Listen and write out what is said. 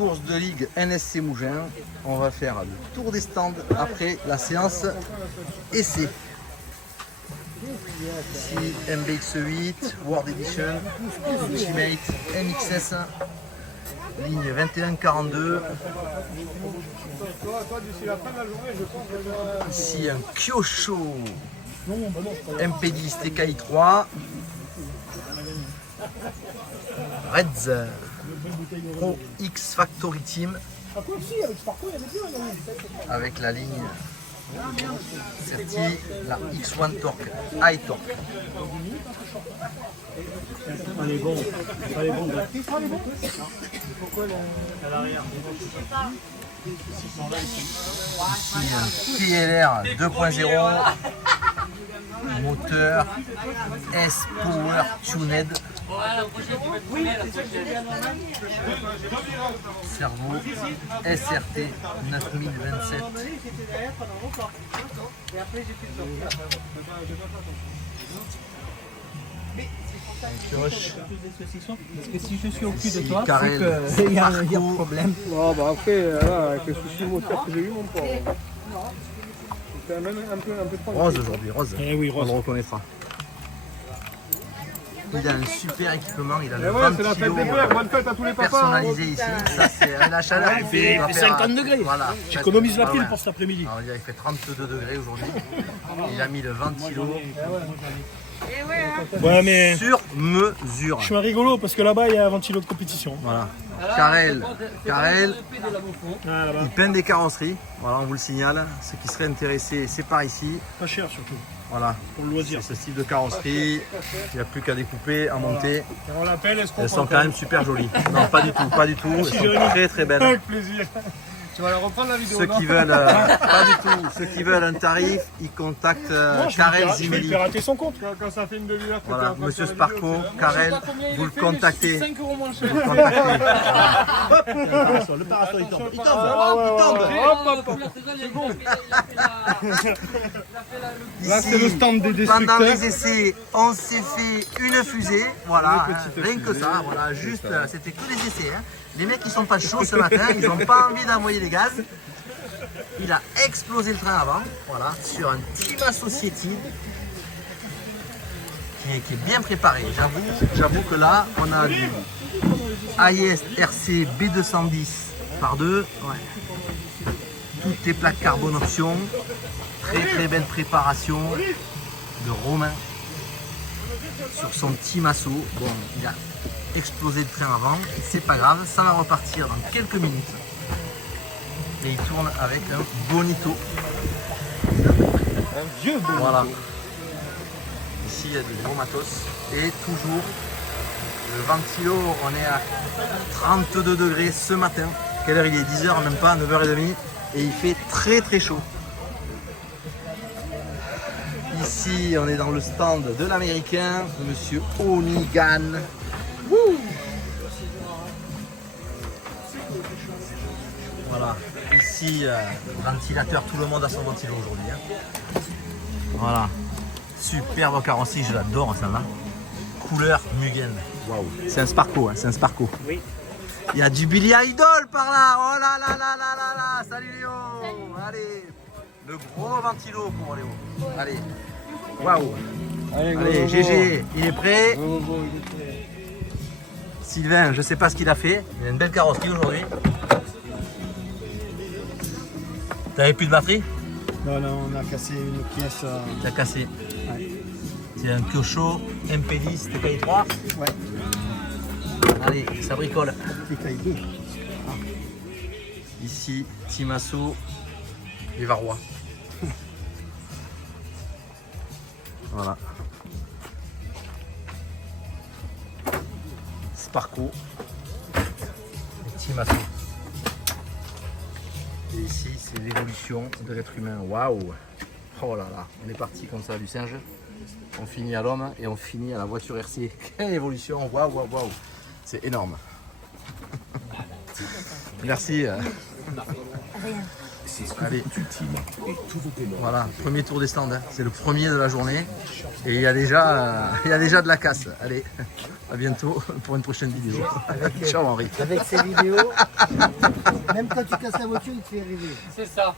course de ligue NSC Mougins. On va faire le tour des stands après la séance essai. Ici MBX8, World Edition, Ultimate, MXS, ligne 2142. Ici un Kyosho MP10 TKI3. Reds Pro X Factory Team avec la ligne Certi, la X1 Torque, High Torque. Elle est bon. Elle est bon. Ici un TLR 2.0, moteur S Power Tuned, cerveau SRT 9027. Parce que si je suis au cul de toi, Carrel, c'est qu'il y a un problème. Oh bah après, là, avec le souci moteur que j'ai eu, mon pauvre. C'est même un peu trop. Rose aujourd'hui, rose. Eh oui, rose. On le reconnaîtra. Il a un super équipement, il a le voilà, 20 c'est la fête kg des pères, bonne fête à tous les papas. personnalisé ici. Ça c'est la chaleur. Il fait 50 degrés. Voilà. J'économise la Ah pile ouais. pour cet après-midi. Alors, on va dire il fait 32 degrés aujourd'hui. Il a mis le ventilo Ouais, mais sur mesure. je suis un rigolo parce que là-bas, il y a un ventilo de compétition. Voilà. Carrel, Ah, là-bas. il peint des carrosseries. Voilà, on vous le signale. Ceux qui seraient intéressés, c'est par ici. Pas cher surtout, Voilà. pour le loisir. C'est ce style de carrosserie. Il n'y a plus qu'à découper, à monter. On l'appelle, est-ce qu'on Elles sont quand même super jolies. Non, pas du tout, pas du tout. Elles sont Jérémy. très très belles. Avec plaisir. Tu vas la reprendre la vidéo, Ceux non qui veulent, pas du tout. Ceux qui veulent un tarif, ils contactent Karel Je vais Zimeli. pirater son compte. Quand ça fait une demi-heure que t'es Voilà, en train de Monsieur faire la vidéo, Sparco, Karel, vous le contactez. 5 € moins cher. Vous le contactez. Le parasol, il tombe. Il tombe. Ah ouais, hop, hop, hop. Là, c'est le Ici, stand des pendant destructeurs. les essais, on s'est fait une fusée. Voilà, rien que ça. Voilà, juste, c'était que des essais. Hein. Les mecs, ils sont pas chauds ce matin. Ils n'ont pas envie d'envoyer des gaz. Il a explosé le train avant. Voilà, sur un Tima Society. Qui est bien préparé. J'avoue que là, on a du AIS RC B210 par 2. Ouais. Toutes les plaques carbone option. Très très belle préparation de Romain sur son petit Masso. Bon, il a explosé le train avant. C'est pas grave, ça va repartir dans quelques minutes. Et il tourne avec un Bonito. Un vieux beau. Voilà. Ici, il y a du gros matos. Et toujours, le ventilo, on est à 32 degrés ce matin. Quelle heure il est? 10h, même pas, 9h30. Et il fait très très chaud. Ici, on est dans le stand de l'américain, Monsieur Onigan. Wouh. Voilà. Ici, ventilateur, tout le monde a son ventilo aujourd'hui. Hein. Voilà. Superbe carrosserie, je l'adore celle-là. Couleur Mugen. Waouh. C'est un Sparco, hein, c'est un Sparco. Oui. Il y a du Billy Idol par là. Oh là là là là là là. Salut Léo. Allez. Le gros ventilo pour Léo. Allez. Waouh. Allez, GG, il est prêt. Sylvain, je sais pas ce qu'il a fait. Il a une belle carrosserie aujourd'hui. T'avais plus de batterie? Non, non, on a cassé une pièce. T'as cassé. Ouais. C'est un Kyosho MP10 TKI3. Ouais. Allez, ça bricole. TKI2. Ici, Timasso et Varrois. Voilà. Sparco et Timasso. Et ici, c'est l'évolution de l'être humain. Waouh! Oh là là, on est parti comme ça du singe. On finit à l'homme et on finit à la voiture RC. Quelle évolution! Waouh, waouh, waouh! C'est énorme. Merci. Allez. Voilà, premier tour des stands. Hein. C'est le premier de la journée. Et il y a déjà de la casse. Allez, à bientôt pour une prochaine vidéo. Ciao Henri. Avec ces vidéos, même quand tu casses la voiture, il te fait rêver. C'est ça.